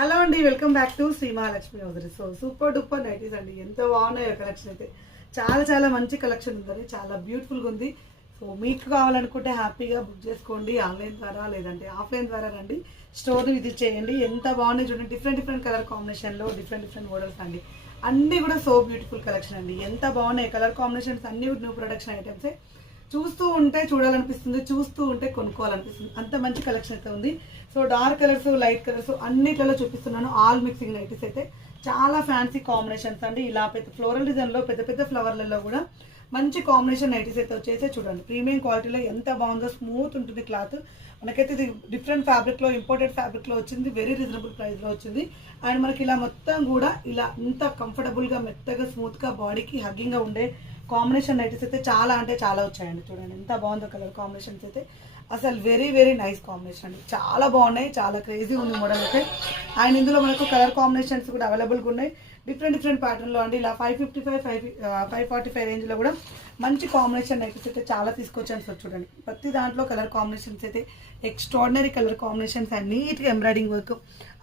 Hello అండి, welcome back to Shri Mahalakshmi hosiery. So super duper nighties అండి, ఎంతో బాగున్నాయో కలెక్షన్ అయితే. చాలా చాలా మంచి కలెక్షన్ ఉందండి, చాలా బ్యూటిఫుల్గా ఉంది. సో మీకు కావాలనుకుంటే హ్యాపీగా బుక్ చేసుకోండి, ఆన్లైన్ ద్వారా లేదంటే ఆఫ్లైన్ ద్వారా రండి, స్టోర్ని విజిట్ చేయండి. ఎంత బాగున్నాయి చూడండి, డిఫరెంట్ డిఫరెంట్ కలర్ కాంబినేషన్లో డిఫరెంట్ డిఫరెంట్ మోడల్స్ అండి. అన్నీ కూడా సో బ్యూటిఫుల్ కలెక్షన్ అండి, ఎంత బాగున్నాయి కలర్ కాంబినేషన్స్, అన్ని న్యూ ప్రొడక్షన్ ఐటమ్సే. చూస్తూ ఉంటే చూడాలనిపిస్తుంది, చూస్తూ ఉంటే కొనుక్కోవాలనిపిస్తుంది, అంత మంచి కలెక్షన్ అయితే ఉంది. So dark colours, light colours అన్నిట్లలో చూపిస్తున్నాను. ఆల్ మిక్సింగ్ నైటీస్ అయితే చాలా ఫ్యాన్సీ కాంబినేషన్స్ అండి. ఇలా పెద్ద ఫ్లోరల్ డిజైన్లో పెద్ద పెద్ద ఫ్లవర్లలో కూడా మంచి కాంబినేషన్ నైటీస్ అయితే వచ్చేసి చూడండి. ప్రీమియం క్వాలిటీలో ఎంత బాగుందో, స్మూత్ ఉంటుంది క్లాత్. మనకైతే ఇది డిఫరెంట్ ఫ్యాబ్రిక్లో, ఇంపోర్టెడ్ ఫ్యాబ్రిక్లో వచ్చింది, వెరీ రీజనబుల్ ప్రైస్లో వచ్చింది. అండ్ మనకి ఇలా మొత్తం కూడా ఇలా ఇంత కంఫర్టబుల్గా, మెత్తగా, స్మూత్గా, బాడీకి హగ్గింగ్గా ఉండే కాంబినేషన్ నైటీస్ అయితే చాలా అంటే చాలా వచ్చాయండి. చూడండి ఎంత బాగుందో కలర్ కాంబినేషన్స్ అయితే, అసలు వెరీ వెరీ నైస్ కాంబినేషన్ అండి, చాలా బాగున్నాయి, చాలా క్రేజీ ఉంది మోడల్ అయితే. అండ్ ఇందులో మనకు కలర్ కాంబినేషన్స్ కూడా అవైలబుల్గా ఉన్నాయి, డిఫరెంట్ డిఫరెంట్ ప్యాటర్న్లో అండి. ఇలా 555, 545 రేంజ్లో కూడా మంచి కాంబినేషన్ నైటీస్ అయితే చాలా తీసుకొచ్చాను. సార్ చూడండి, ప్రతి దాంట్లో కలర్ కాంబినేషన్స్ అయితే ఎక్స్ట్రాడినరీ కలర్ కాంబినేషన్స్ అండ్ నీట్గా ఎంబ్రాయిడింగ్ వర్క్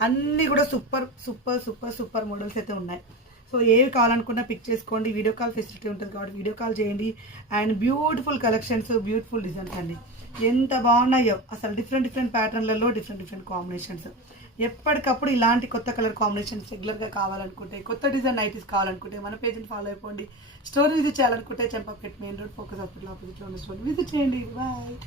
అన్నీ కూడా super super super super models అయితే ఉన్నాయి. సో ఏవి కావాలనుకున్నా పిక్ చేసుకోండి, వీడియో కాల్ ఫెసిలిటీ ఉంటుంది కాబట్టి వీడియో కాల్ చేయండి. And beautiful collections, beautiful designs అండి, ఎంత బాగున్నాయో అసలు. డిఫరెంట్ డిఫరెంట్ ప్యాటర్న్లలో డిఫరెంట్ డిఫరెంట్ కాంబినేషన్స్. ఎప్పటికప్పుడు ఇలాంటి కొత్త కలర్ కాంబినేషన్స్ రెగ్యులర్గా కావాలనుకుంటే, కొత్త డిజైన్ నైటీస్ కావాలనుకుంటే మన పేజ్ని ఫాలో అయిపోండి. స్టోర్ విజిట్ చేయాలనుకుంటే Champapet main road, focus hospital ఆపోజిట్లో ఉన్న స్టోర్ విజిట్ చేయండి. బాయ్.